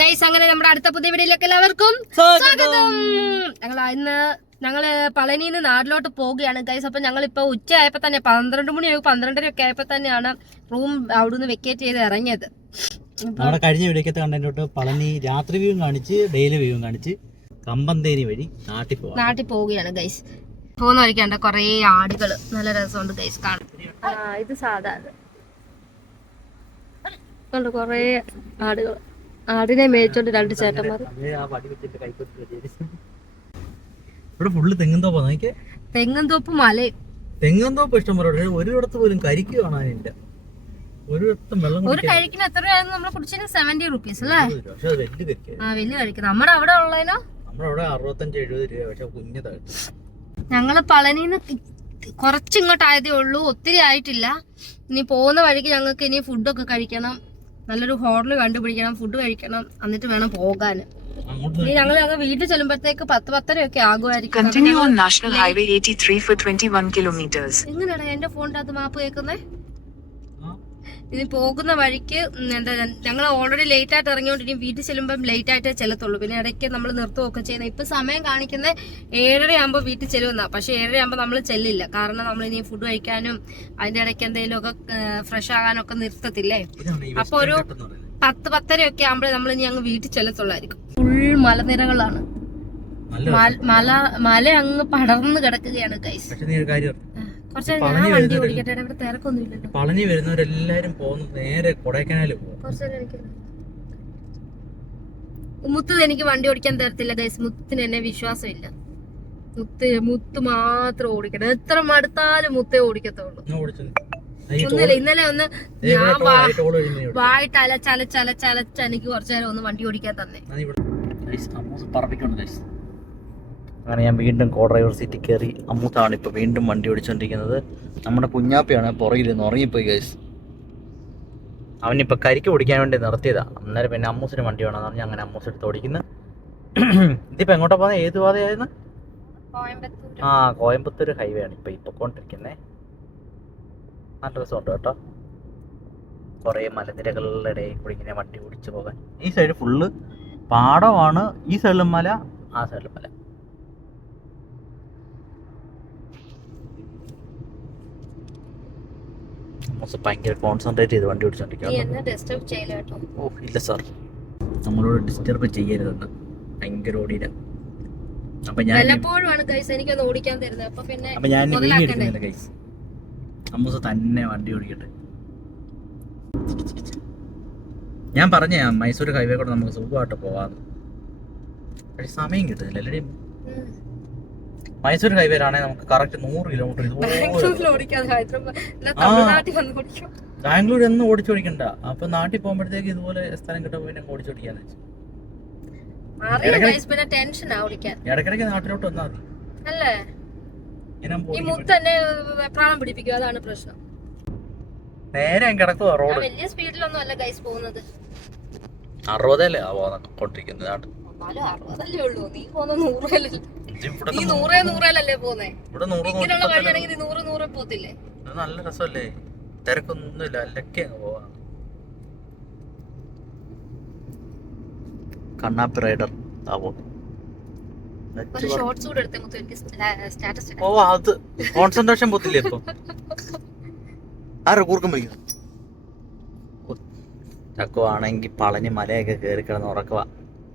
Guys, അങ്ങനെ നമ്മുടെ അടുത്ത പുതിയ വീഡിയോയിലേക്ക് എല്ലാവർക്കും സ്വാഗതം. ഞങ്ങള് പളനിന്ന് നാട്ടിലോട്ട് പോവുകയാണ് ഗൈസ്. അപ്പൊ ഞങ്ങളിപ്പോ ഉച്ചയായപ്പോ തന്നെ 12 മണിയായി, 12:30 ഒക്കെ ആയപ്പോ തന്നെയാണ് റൂം അവിടുന്ന് വെക്കേറ്റ് ചെയ്ത് ഇറങ്ങിയത്. നമ്മുടെ കഴിഞ്ഞ വീഡിയോക്കത്തെ കണ്ടന്റ് പളനി രാത്രി വ്യൂവും കാണിച്ച് ഡെയിലി വ്യൂവും കാണിച്ച് കമ്പന്തേരി വഴി നാട്ടിൽ പോവുകയാണ് ഗൈസ്. പോകുന്ന വഴിക്കണ്ട കൊറേ ആടുകള്, നല്ല രസമുണ്ട് ഗൈസ് കാണാൻ. ഇത് സാധാരണ കൊറേ ആടുകൾ, ആടിനെ മേടിച്ചോണ്ട് രണ്ട് ചേട്ടന്മാർ. ഇവിടെ ഫുള്ള് തെങ്ങുംതോപ്പാ. നോക്കിയേ, തെങ്ങുംതോപ്പ് മലയും. തെങ്ങുംതോപ്പ് ഇഷ്ടം പോലെ. ഒരിടത്ത് പോലും കരിക്ക് കാണാനില്ല. ഒരിടത്തും വെള്ളം. ഒരു കഴിക്കുന്ന എത്ര രൂപയായിരുന്നു നമ്മൾ കുടിച്ചതിന്? 70 rupees അല്ലേ? വലിയ കഴിക്കുന്നത്. നമ്മുടെ അവിടെ ഉള്ളതിനോ? നമ്മുടെ അവിടെ 65-70 രൂപ. പക്ഷെ കുഞ്ഞതാണ്. ഞങ്ങള് പളനിന്ന് കുറച്ചിങ്ങോട്ടായതേ ഉള്ളൂ, ഒത്തിരി ആയിട്ടില്ല. ഇനി പോകുന്ന വഴിക്ക് ഞങ്ങൾക്ക് ഇനി ഫുഡൊക്കെ കഴിക്കണം, നല്ലൊരു ഹോട്ടൽ കണ്ടുപിടിക്കണം, ഫുഡ് കഴിക്കണം, എന്നിട്ട് വേണം പോകാൻ. ഇനി ഞങ്ങൾ വീട്ടിൽ ചെല്ലുമ്പോഴത്തേക്ക് 10-10:30 ഒക്കെ ആകുമായിരിക്കും. എങ്ങനെയാണ് എന്റെ ഫോണിന്റെ അത് മാപ്പ് കേൾക്കുന്നേ? ഇനി പോകുന്ന വഴിക്ക് എന്താ, ഞങ്ങൾ ഓൾറെഡി ലേറ്റ് ആയിട്ട് ഇറങ്ങിയോണ്ട് ഇനി വീട്ടിൽ ചെല്ലുമ്പോൾ ലേറ്റ് ആയിട്ടേ ചെല്ലത്തുള്ളൂ. പിന്നെ ഇടയ്ക്ക് നമ്മൾ നിർത്തുകയൊക്കെ ചെയ്യുന്നത്. ഇപ്പൊ സമയം കാണിക്കുന്നത് 7:30 ആകുമ്പോൾ വീട്ടിൽ ചെല്ലുമെന്നാ. പക്ഷെ 7:30 ആകുമ്പോൾ നമ്മൾ ചെല്ലില്ല. കാരണം നമ്മൾ ഇനി ഫുഡ് കഴിക്കാനും അതിന്റെ ഇടയ്ക്ക് എന്തെങ്കിലും ഒക്കെ ഫ്രഷ് ആകാനൊക്കെ നിർത്തത്തില്ലേ. അപ്പൊ ഒരു 10-10:30 ഒക്കെ ആകുമ്പോഴേ നമ്മൾ ഇനി അങ്ങ് വീട്ടിൽ ചെല്ലത്തുള്ളായിരിക്കും. ഫുൾ മലനിരകളാണ്, മല അങ്ങ് പടർന്ന് കിടക്കുകയാണ് ഗൈസ്. പളനി വരുന്നവരെല്ലാരും പോകുന്നത് നേരെ കൊടൈക്കനാല് പോകും. മുത്ത് എനിക്ക് വണ്ടി ഓടിക്കാൻ തരത്തില്ല ഗൈസ്. മുത്തിന് എന്നെ വിശ്വാസമില്ല. മുത്ത് മാത്രം ഓടിക്കണം. എത്ര മടുത്താലും മുത്തേ ഓടിക്കത്തുള്ളൂ. ഒന്നുമില്ല, ഇന്നലെ ഒന്ന് ഞാൻ വായിട്ട് അലച്ചലച്ചലച്ചലച്ച് എനിക്ക് കുറച്ചു നേരം ഒന്ന് വണ്ടി ഓടിക്കാൻ തന്നെ. അങ്ങനെ ഞാൻ വീണ്ടും കോ ഡ്രൈവർ സീറ്റിൽ കയറി. അമ്മൂത്താണ് ഇപ്പോൾ വീണ്ടും വണ്ടി ഓടിച്ചുകൊണ്ടിരിക്കുന്നത്. നമ്മുടെ കുഞ്ഞാപ്പിയാണ് പുറകിൽ നിന്ന് ഉറങ്ങിപ്പോയി ഗൈസ്. അവനിപ്പോൾ കരിക്ക് ഓടിക്കാൻ വേണ്ടി നിർത്തിയതാണ്. അന്നേരം പിന്നെ അമ്മൂസിന് വണ്ടി വേണമെന്ന് പറഞ്ഞാൽ അങ്ങനെ അമ്മൂസ് എടുത്ത് ഓടിക്കുന്നു. ഇതിപ്പോൾ എങ്ങോട്ടാ പോകുന്നത്? ഏത് പാതയായിരുന്നു? കോയമ്പത്തൂർ ഹൈവേ ആണ് ഇപ്പോൾ പൊക്കോണ്ടിരിക്കുന്നത്. നല്ല രസമുണ്ട് കേട്ടോ. കുറേ മലനിരകളുടെ ഇടയിൽ കൂടി ഇങ്ങനെ വണ്ടി ഓടിച്ചു പോകാൻ. ഈ സൈഡ് ഫുള്ള് പാടമാണ്. ഈ സൈഡിലും മല, ആ സൈഡിലും മല. ഭയങ്കര കോൺസെൻട്രേറ്റ് ചെയ്ത് വണ്ടി ഓടിച്ചോണ്ടിരിക്കുക. ഓ ഇല്ല സാർ, നമ്മളോട് ഡിസ്റ്റർബ് ചെയ്യരുതെന്ന്. ഭയങ്കര ഓടിയില്ല. അപ്പൊ ഞാൻ വീഡിയോ എടുക്കുന്നില്ല ഗൈസ്. അമ്മൂസ് തന്നെ വണ്ടി ഓടിക്കട്ടെ. ഞാൻ പറഞ്ഞ മൈസൂർ ഹൈവേ കൂടെ നമുക്ക് സുഖമായിട്ട് പോവാന്ന്. പക്ഷെ സമയം കിട്ടുന്നില്ല അല്ലേ? മൈസൂർ ഹൈവേയിലാണെങ്കിൽ നമുക്ക് കറക്റ്റ് 100 കിലോമീറ്റർ. ബാംഗ്ലൂർ ഒന്നും ഓടിച്ചോടിക്കണ്ട. അപ്പൊ നാട്ടിൽ പോകുമ്പോഴത്തേക്ക് ഇതുപോലെ സ്ഥലം കിട്ടുമ്പോൾ പിന്നെ ഓടിച്ചോടിക്കാന്ന് വെച്ചു. ഇടയ്ക്കിടയ്ക്ക് നാട്ടിലോട്ട് വന്നാൽ മതി. നേരെ കിടക്കുക റോഡ്. 60 കൊണ്ടിരിക്കുന്നത് നാട്ടിൽ. നല്ല രസമല്ലേ? തിരക്കൊന്നുമില്ല, അല്ലൊക്കെ അങ്ങ് പോവാ. കണ്ണാപ്പി റൈഡർ ഓ അത് കോൺസെൻട്രേഷൻ പോത്തില്ലേ ഇപ്പൊ? ആരെ കൂർക്കം വയ്ക്കും. ചക്കോ ആണെങ്കിൽ പളനി മലയൊക്കെ കയറി കിടന്ന് ഉറക്കുക.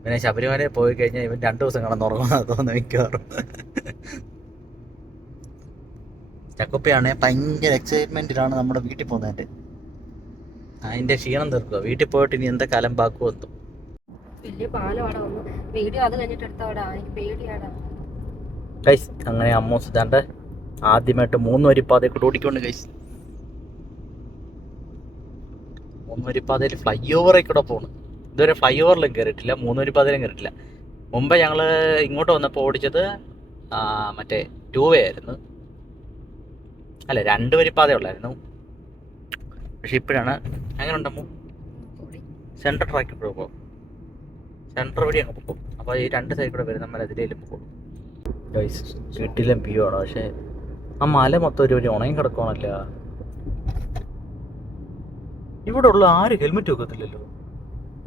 പിന്നെ ശബരിമലയിൽ പോയി കഴിഞ്ഞാൽ ഇവൻ 2 ദിവസം കിടന്നുറങ്ങുമെന്നാണ് തോന്നുന്നു മിക്കവാറും. ചക്കുപ്പയാണെങ്കിൽ ഭയങ്കര എക്സൈറ്റ്മെന്റിലാണ് നമ്മുടെ വീട്ടിൽ പോകുന്നതിന്റെ. അതിന്റെ ക്ഷീണം തീർക്കുക. വീട്ടിൽ പോയിട്ട് ഇനി എന്താ കാലം ബാക്കുമെന്നു. ഗൈസ്, അങ്ങനെ അമ്മൂസ് ദാണ്ട് ആദ്യമായിട്ട് 3 വരിപ്പാതയെ കൂടെ ഓടിക്കൊണ്ട് ഗൈസ്. 3 വരിപ്പാതയിൽ ഫ്ലൈ ഓവറിൽ കൂടെ പോകണം. ഇതുവരെ ഫ്ലൈ ഓവറിലും കയറിയിട്ടില്ല, 3 വരിപ്പാതയിലും കയറിയിട്ടില്ല. മുമ്പ് ഞങ്ങൾ ഇങ്ങോട്ട് വന്നപ്പോൾ ഓടിച്ചത് മറ്റേ 2 വേ ആയിരുന്നു. അല്ല, 2 വരിപ്പാതേ ഉള്ളായിരുന്നു. പക്ഷെ ഇപ്പോഴാണ് അങ്ങനെ ഉണ്ടമ്മോ സെൻട്രൽ ട്രാക്കിൽ പോകും. സെൻട്രൽ വഴി അങ്ങ് പോകും. അപ്പോൾ ഈ 2 സൈഡിൽ കൂടെ വരും. നമ്മൾ അതിലേലും പോകും ഗൈസ്. വീട്ടിലും വ്യൂ ആണ്. പക്ഷേ ആ മല മൊത്തം ഒരു ഉണങ്ങി കിടക്കുകയാണല്ല. ഇവിടെ ഉള്ള ആരും ഹെൽമെറ്റ് വെക്കത്തില്ലല്ലോ.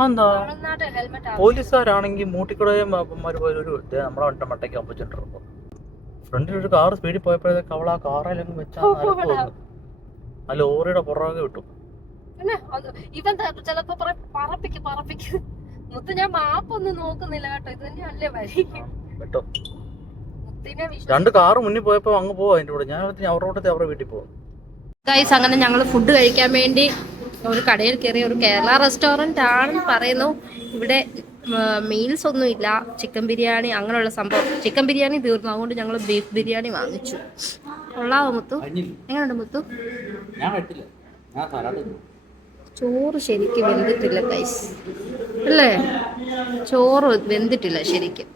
എന്താ തമിഴ്നാട് ഹെൽമെറ്റ് പോലീസുകാരാണെങ്കിൽ മൂട്ടിക്കുടയും അപ്പന്മാർ പോയി ഒരു നമ്മളെ വണ്ട മട്ടയ്ക്ക് അമ്പച്ചിട്ടുണ്ടോ ഫ്രണ്ടിൽ ഒരു കാർ സ്പീഡിൽ പോയപ്പോഴത്തേക്ക് അവൾ ആ കാറിലങ്ങ് വെച്ചാൽ ആ ലോറിയുടെ പുറകെ വിട്ടു. പിന്നെ ഇവൻ ചിലപ്പോ പറപ്പിക്ക് മുത്ത് ഞാൻ മാപ്പൊന്നും നോക്കുന്നില്ല കേട്ടോ, ഇത് തന്നെയല്ലേ വഴി കേട്ടോ. മുത്തിനെ രണ്ട് കാറ് മുന്നിൽ പോയപ്പോ അങ്ങ് പോവാ അതിന്റെ കൂടെ. ഞാൻ അവരുടെ അവരുടെ വീട്ടിൽ പോകും. ഗൈസ് അങ്ങനെ ഞങ്ങൾ ഫുഡ് കഴിക്കാൻ വേണ്ടി ഒരു കടയിൽ കയറി. ഒരു കേരള റെസ്റ്റോറൻറ്റ് ആണെന്ന് പറയുന്നു. ഇവിടെ മീൽസ് ഒന്നും ഇല്ല, ചിക്കൻ ബിരിയാണി അങ്ങനെയുള്ള സംഭവം. ചിക്കൻ ബിരിയാണി തീർന്നു, അതുകൊണ്ട് ഞങ്ങൾ ബീഫ് ബിരിയാണി വാങ്ങിച്ചു. കൊള്ളാവോ മുത്തു? എങ്ങനെയുണ്ട് മുത്തു? ചോറ് ശരിക്കും വെന്തിട്ടില്ല ഗൈസ്, അല്ലേ? ചോറ് വെന്തിട്ടില്ല ശരിക്കും.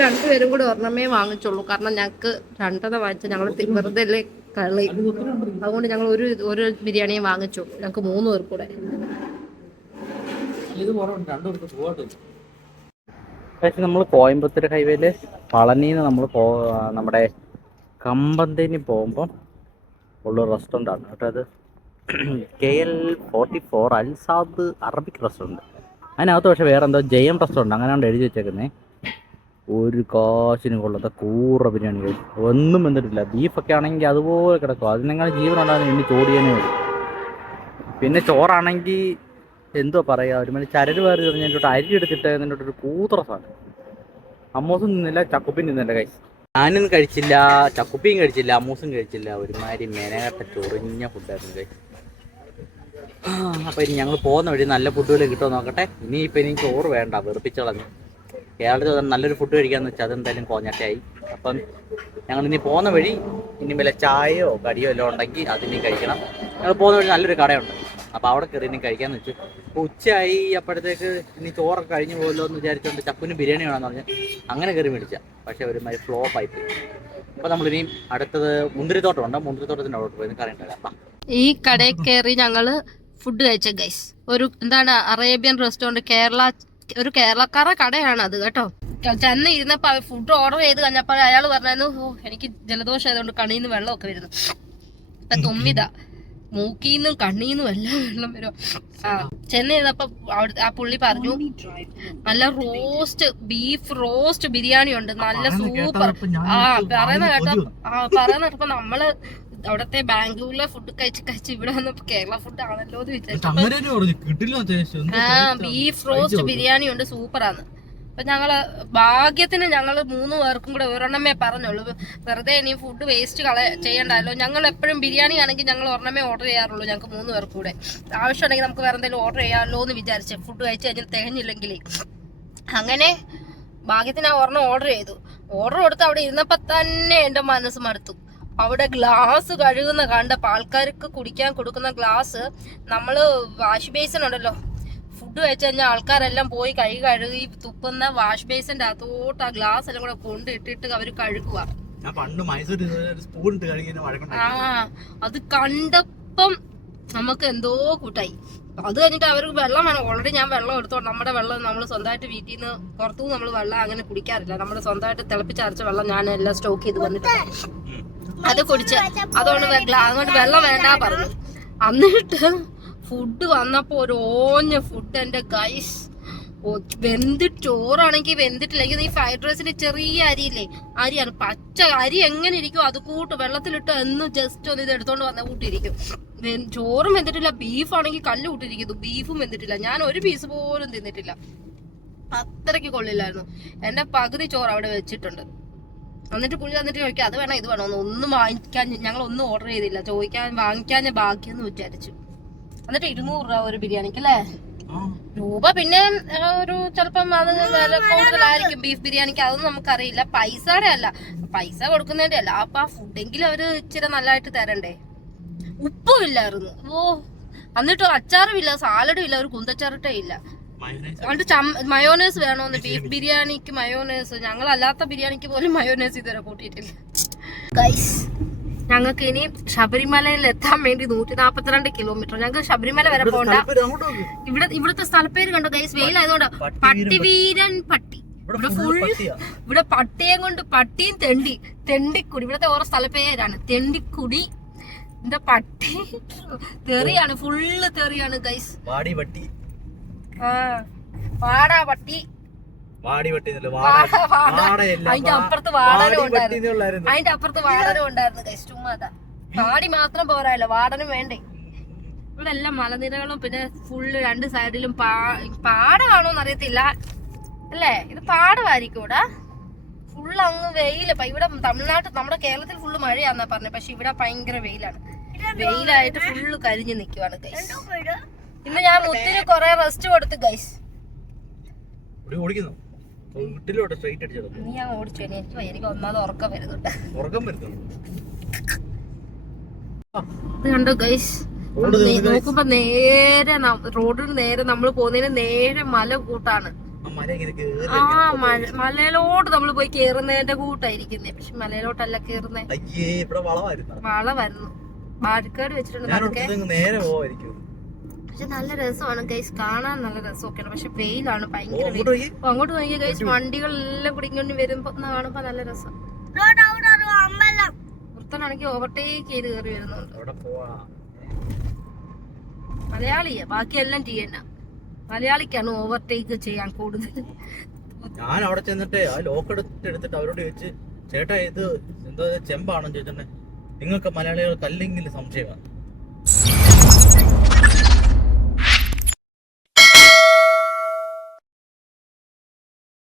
രണ്ടുപേരും കൂടി ഒരെണ്ണമേ വാങ്ങിച്ചുള്ളൂ, കാരണം ഞങ്ങൾക്ക് രണ്ടെണ്ണം വാങ്ങിച്ചാൽ ഞങ്ങൾ വെറുതെ കളി. അതുകൊണ്ട് ഞങ്ങൾ ഒരു ബിരിയാണിയെ വാങ്ങിച്ചു, ഞങ്ങൾക്ക് 3 പേർ കൂടെ. നമ്മൾ കോയമ്പത്തൂർ ഹൈവേയില് പളനിന്ന് നമ്മൾ നമ്മുടെ കമ്പന്തേനി പോകുമ്പം ഉള്ള റെസ്റ്റോറൻ്റ് ആണ് കേട്ടോ. അത് KL44 അൽസാദ് അറബിക് റെസ്റ്റോറൻറ്റ്. അതിനകത്ത് പക്ഷേ വേറെ എന്തോ ജയം റെസ്റ്റോറൻറ്റ് അങ്ങനെയാണ് എഴുതി വെച്ചേക്കുന്നത്. ഒരു കാശിന് കൊള്ളാത്ത കൂറ ബിരിയാണി കഴിച്ചു, ഒന്നും വന്നിട്ടില്ല. ബീഫൊക്കെ ആണെങ്കിൽ അതുപോലെ കിടക്കും, അതിനെങ്ങനെ ജീവനുണ്ടാകുന്ന എണ്ണി ചോടിയാനേ വരും. പിന്നെ ചോറാണെങ്കിൽ എന്തോ പറയുക, ഒരു മണി ചരട് വേറെ എറിഞ്ഞിട്ട് അരി എടുത്തിട്ട് എന്നിട്ട് ഒരു കൂതറ സാധനം. അമ്മൂസും നിന്നില്ല, ചക്കുപ്പിയും നിന്നില്ല കഴിച്ചു. ഞാനും കഴിച്ചില്ല, ചക്കുപ്പിയും കഴിച്ചില്ല, അമ്മൂസും കഴിച്ചില്ല. ഒരുമാതിരി മെനകെട്ട ചൊറിഞ്ഞ ഫുഡായിരുന്നു കഴിച്ചു. അപ്പോൾ ഇനി ഞങ്ങൾ പോകുന്ന വഴി നല്ല ഫുഡുകൾ കിട്ടുമോ നോക്കട്ടെ. ഇനിയിപ്പോൾ എനിക്ക് ചോറ് വേണ്ട, വെറുപ്പിച്ചളഞ്ഞു. കേരളത്തിൽ നല്ലൊരു ഫുഡ് കഴിക്കാമെന്ന് വെച്ചാൽ അതെന്തായാലും കോഞ്ഞാട്ടായി. അപ്പം ഞങ്ങൾ ഇനി പോകുന്ന വഴി ഇനി വല്ല ചായയോ കടിയോ എല്ലാം ഉണ്ടെങ്കിൽ അതിനി കഴിക്കണം. ഞങ്ങൾ പോകുന്ന വഴി നല്ലൊരു കടയുണ്ട്, അപ്പോൾ അവിടെ കയറി ഇനി കഴിക്കാമെന്ന് വെച്ചു. അപ്പോൾ ഉച്ചയായി, അപ്പോഴത്തേക്ക് ഇനി ചോറൊക്കെ കഴിഞ്ഞു പോകുമല്ലോ എന്ന് വിചാരിച്ചുകൊണ്ട് ചക്കുന് ബിരിയാണി വേണമെന്ന് പറഞ്ഞാൽ അങ്ങനെ കയറി മേടിച്ച. പക്ഷേ ഒരുമാതിരി ഫ്ലോപ്പായി പോയി. അപ്പോൾ നമ്മളിനിയും അടുത്തത് മുന്തിരിത്തോട്ടമുണ്ട്, മുന്തിരിത്തോട്ടത്തിൻ്റെ അവിടെ പോയി കറിയുണ്ടാകാം. ഈ കടയിൽ കയറി ഞങ്ങൾ ഫുഡ് കഴിച്ച ഗൈസ്. ഒരു എന്താണ് അറേബ്യൻ റെസ്റ്റോറൻറ്റ്, ഒരു കേരളക്കാരുടെ കടയാണ് അത് കേട്ടോ. ചെന്ന് ഇരുന്നപ്പോ ഫുഡ് ഓർഡർ ചെയ്ത് കഴിഞ്ഞപ്പോൾ അയാൾ പറഞ്ഞായിരുന്നു, എനിക്ക് ജലദോഷം ആയതുകൊണ്ട് കണ്ണീന്ന് വെള്ളമൊക്കെ വരുന്നു. ഇപ്പൊ തുമ്മിതാ, മൂക്കീന്നും കണ്ണീന്നും എല്ലാം വെള്ളം വരും. ചെന്ന് ഇരുന്നപ്പോ ആ പുള്ളി പറഞ്ഞു നല്ല ബീഫ് റോസ്റ്റ് ബിരിയാണി ഉണ്ട്, നല്ല സൂപ്പർ. പറയുന്ന കേട്ടപ്പോ നമ്മള് അവിടത്തെ ബാംഗ്ലൂരിലെ ഫുഡ് കഴിച്ച് ഇവിടെ വന്നപ്പോ കേരള ഫുഡ് ആണല്ലോ എന്ന് വിചാരിച്ചു. ബീഫ് റോസ്റ്റ് ബിരിയാണി ഉണ്ട്, സൂപ്പറാണ്. അപ്പൊ ഞങ്ങള് ഭാഗ്യത്തിന് ഞങ്ങൾ 3 പേർക്കും കൂടെ ഒരെണ്ണമേ പറഞ്ഞുള്ളൂ. വെറുതെ ഇനി ഫുഡ് വേസ്റ്റ് ചെയ്യണ്ടല്ലോ. ഞങ്ങൾ എപ്പോഴും ബിരിയാണി ആണെങ്കിൽ ഞങ്ങൾ ഒരെണ്ണമേ ഓർഡർ ചെയ്യാറുള്ളൂ, ഞങ്ങൾക്ക് 3 പേർക്കും കൂടെ. ആവശ്യമുണ്ടെങ്കിൽ നമുക്ക് വേറെ എന്തെങ്കിലും ഓർഡർ ചെയ്യാമല്ലോ എന്ന് വിചാരിച്ച് ഫുഡ് കഴിച്ച് കഴിഞ്ഞാൽ തികഞ്ഞില്ലെങ്കിൽ. അങ്ങനെ ഭാഗ്യത്തിന് ആ ഒരെണ്ണം ഓർഡർ ചെയ്തു. ഓർഡർ കൊടുത്ത് അവിടെ ഇരുന്നപ്പോ തന്നെ എന്റെ മനസ്സ് മടുത്തു. അവിടെ ഗ്ലാസ് കഴുകുന്ന കണ്ടപ്പോൾ, ആൾക്കാർക്ക് കുടിക്കാൻ കൊടുക്കുന്ന ഗ്ലാസ്, നമ്മള് വാഷ് ബേസിൻ ഉണ്ടല്ലോ, ഫുഡ് കഴിച്ചു കഴിഞ്ഞാൽ ആൾക്കാരെല്ലാം പോയി കഴുകി തുപ്പുന്ന വാഷ് ബേസിന്റെ അകത്തോട്ട് ആ ഗ്ലാസ് എല്ലാം കൂടെ കൊണ്ടിട്ടിട്ട് അവര് കഴുകുക. അത് കണ്ടപ്പം നമുക്ക് എന്തോ കൂട്ടായി. അത് കഴിഞ്ഞിട്ട് അവർക്ക് വെള്ളം വേണം. ഓൾറെഡി ഞാൻ വെള്ളം എടുത്തോണ്ട്, നമ്മുടെ വെള്ളം നമ്മൾ സ്വന്തമായിട്ട് വീട്ടിൽ നിന്ന് പുറത്തുനിന്ന് നമ്മൾ വെള്ളം അങ്ങനെ കുടിക്കാറില്ല. നമ്മുടെ സ്വന്തമായിട്ട് തിളപ്പിച്ചരച്ച വെള്ളം ഞാൻ എല്ലാം സ്റ്റോക്ക് ചെയ്ത് വന്നിട്ടുണ്ട്. അത് കുടിച്ച് അതുകൊണ്ട് വെള്ളം വേണ്ട പറഞ്ഞു. എന്നിട്ട് ഫുഡ് വന്നപ്പോ ഒരു ഓഞ്ഞ ഫുഡ് എന്റെ ഗൈസ്. ചോറാണെങ്കിൽ വെന്തിട്ടില്ല. ഈ ഫ്രൈഡ് റൈസിന് ചെറിയ അരിയില്ലേ, അരിയാണ്, പച്ച അരി എങ്ങനെ ഇരിക്കും അത് കൂട്ട് വെള്ളത്തിലിട്ട് എന്ന് ജസ്റ്റ് ഒന്ന് ഇത് എടുത്തോണ്ട് വന്ന കൂട്ടിരിക്കും. ചോറും വെന്തിട്ടില്ല, ബീഫാണെങ്കിൽ കല്ല് കൂട്ടിരിക്കുന്നു, ബീഫും വെന്തിട്ടില്ല. ഞാൻ ഒരു പീസ് പോലും തിന്നിട്ടില്ല, അത്രയ്ക്ക് കൊള്ളില്ലായിരുന്നു. എന്റെ പകുതി ചോറ് അവിടെ വെച്ചിട്ടുണ്ട്. എന്നിട്ട് പുള്ളി വന്നിട്ട് ചോദിക്കാം അത് വേണം ഇത് വേണം, ഒന്നും വാങ്ങിക്കാൻ ഞങ്ങൾ ഒന്നും ഓർഡർ ചെയ്തില്ല. വാങ്ങിക്കാൻ ബാക്കിയെന്ന് വിചാരിച്ചു. എന്നിട്ട് 200 രൂപ ഒരു ബിരിയാണിക്ക് അല്ലേ? രൂപ പിന്നെ ഒരു ചിലപ്പം അത് വില കൂടുതലായിരിക്കും ബീഫ് ബിരിയാണിക്ക്, അതൊന്നും നമുക്കറിയില്ല. പൈസയുടെ അല്ല, പൈസ കൊടുക്കുന്നതിന്റെ അല്ല. അപ്പൊ ആ ഫുഡെങ്കിലും അവര് ഇച്ചിരി നല്ലതായിട്ട് തരണ്ടേ. ഉപ്പും ഇല്ലായിരുന്നു. എന്നിട്ട് അച്ചാറും ഇല്ല, സാലഡും ഇല്ല, ഒരു കുന്തച്ചാറിട്ടേ ഇല്ല. എന്നിട്ട് മയോനേസ് വേണോന്ന്, ബീഫ് ബിരിയാണിക്ക് മയോനേസ്. ഞങ്ങൾ അല്ലാത്ത ബിരിയാണിക്ക് പോലും മയോനേസ് ഇതുവരെ കൂട്ടിയിട്ടില്ല. ഗൈസ് ഞങ്ങൾക്ക് ഇനി ശബരിമലയിൽ എത്താൻ വേണ്ടി 142 കിലോമീറ്റർ. ഞങ്ങൾക്ക് ശബരിമല വരെ പോകണ്ട. ഇവിടുത്തെ സ്ഥലപ്പേര് കണ്ടോ ഗൈസ്? വെയിലായതുകൊണ്ട് പട്ടിവീരൻ പട്ടി. ഇവിടെ ഫുൾ ഇവിടെ പട്ടിയെ കൊണ്ട്, പട്ടിയും തെണ്ടിക്കുടി. ഇവിടുത്തെ ഓരോ സ്ഥലപ്പേരാണ്. തെണ്ടിക്കുടി, എന്റെ പട്ടി തെറിയാണ്, ഫുള്ള് തെറിയാണ് ഗൈസ്. വാടി പട്ടി, വാടാ പട്ടി, വാടി പട്ടി അതിന്റെ അപ്പുറത്ത് വാടനും ഉണ്ടായിരുന്നു, അതിന്റെ അപ്പുറത്ത് വാടനും ഉണ്ടായിരുന്നു ഗൈസ്. ചുമ്മാ വാടി മാത്രം പോരാല്ലോ, വാടനും വേണ്ടേ. ഇവിടെ എല്ലാം മലനിരകളും പിന്നെ ഫുള്ള് രണ്ട് സൈഡിലും പാടമാണോന്ന് അറിയത്തില്ല അല്ലേ, ഇത് പാടമായിരിക്കും ഇവിടെ. ഫുള്ള് അങ്ങ് വെയില്. ഇവിടെ തമിഴ്നാട്ടിൽ, നമ്മുടെ കേരളത്തിൽ ഫുള്ള് മഴയാന്നാ പറഞ്ഞത്, പക്ഷെ ഇവിടെ ഭയങ്കര വെയിലാണ്. വെയിലായിട്ട് ഫുള്ള് കരിഞ്ഞു നിക്കുവാണ് ഗൈസ്. ഇന്ന് ഞാൻ മുത്തിന് കൊറേ റെസ്റ്റ് കൊടുത്തു ഗൈസ്. നീ ഞാൻ ഓടിച്ചു, എനിക്ക് ഒന്നാമത് ഉറക്കം വരുന്നുണ്ട്. ഇത് കണ്ടോ ഗൈസ്, നോക്കുമ്പോ നേരെ റോഡിന് നേരെ നമ്മൾ പോകുന്നതിന് നേരെ മല കൂട്ടാണ്. മലയിലോട്ട് നമ്മൾ പോയി കേറുന്നതിന്റെ കൂട്ടായിരിക്കുന്നേ, പക്ഷെ മലയിലോട്ടല്ല കേറുന്നേ, വളമായിരുന്നു. ബാരിക്കേഡ് വെച്ചിട്ടുണ്ട് അതൊക്കെ. പക്ഷെ നല്ല രസമാണ് ഗൈസ്, കാണാൻ നല്ല രസമൊക്കെയാണ്. പക്ഷെ വെയിലാണ് ഭയങ്കര. അങ്ങോട്ട് നോക്കിയ ഗൈസ്, വണ്ടികളെല്ലാം കൂടി ഇങ്ങോട്ട് വരുമ്പോ കാണുമ്പോ നല്ല രസം. വൃത്തനാണെങ്കിൽ ഓവർടേക്ക് ചെയ്ത് കയറി വരുന്നുണ്ട്. മലയാളിയാ, ബാക്കിയെല്ലാം ചെയ്യണ്ട. മലയാളിക്കാണ് ഓവർടേക്ക് ചെയ്യാൻ കൂടുതൽ. ഞാൻ അവിടെ ചെന്നിട്ട് ആ ലോക്ക് എടുത്തിട്ട് അവരോട് ചോദിച്ച്, ചേട്ടാ ഇത് എന്തോ ചെമ്പാണെന്ന് ചോദിച്ചിട്ടുണ്ടെ, നിങ്ങൾക്ക് മലയാളികൾക്ക് അല്ലെങ്കിൽ സംശയമാണ്.